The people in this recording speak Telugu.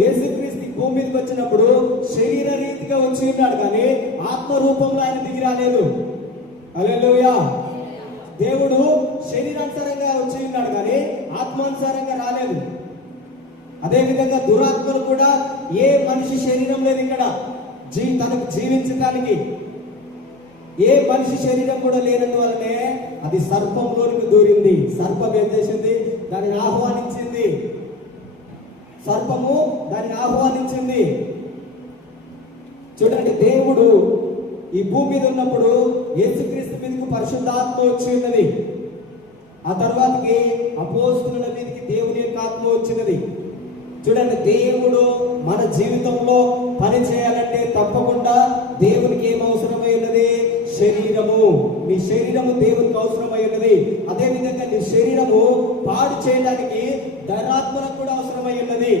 యేసుక్రీస్తు భూమి మీదకి వచ్చినప్పుడు శరీర రీతిగా వచ్చి ఉన్నాడు, కానీ ఆత్మ రూపంలో ఆయన దిగి రాలేదు. హల్లెలూయా. దేవుడు శరీరానుసారంగా వచ్చి ఉన్నాడు, కానీ ఆత్మానుసారంగా రాలేదు. అదే విధంగా దురాత్మలు కూడా ఏ మనిషి శరీరం లేదు ఇక్కడ తనకు జీవించడానికి. ఏ మనిషి శరీరం కూడా లేనందువల్లనే అది సర్పంలోనికి దూరింది. సర్పం ఏం చేసింది? దానిని ఆహ్వానించింది. సర్పము దానిని ఆహ్వానించింది. చూడండి, దేవుడు ఈ భూమి మీద ఉన్నప్పుడు యేసుక్రీస్తు మీదకి పరిశుద్ధాత్మ వచ్చి ఉన్నది. ఆ తర్వాతకి అపోస్తుల మీదకి దేవుని యొక్క ఆత్మ వచ్చినది. చూడండి, దేవుడు మన జీవితంలో పని చేయాలంటే తప్పకుండా దేవునికి ఏం అవసరమై ఉన్నది? శరీరము. నీ శరీరము దేవునికి అవసరమై ఉన్నది. అదే విధంగా నీ శరీరము పాడు చేయడానికి ధనాత్మలకు కూడా అవసరమై ఉన్నది.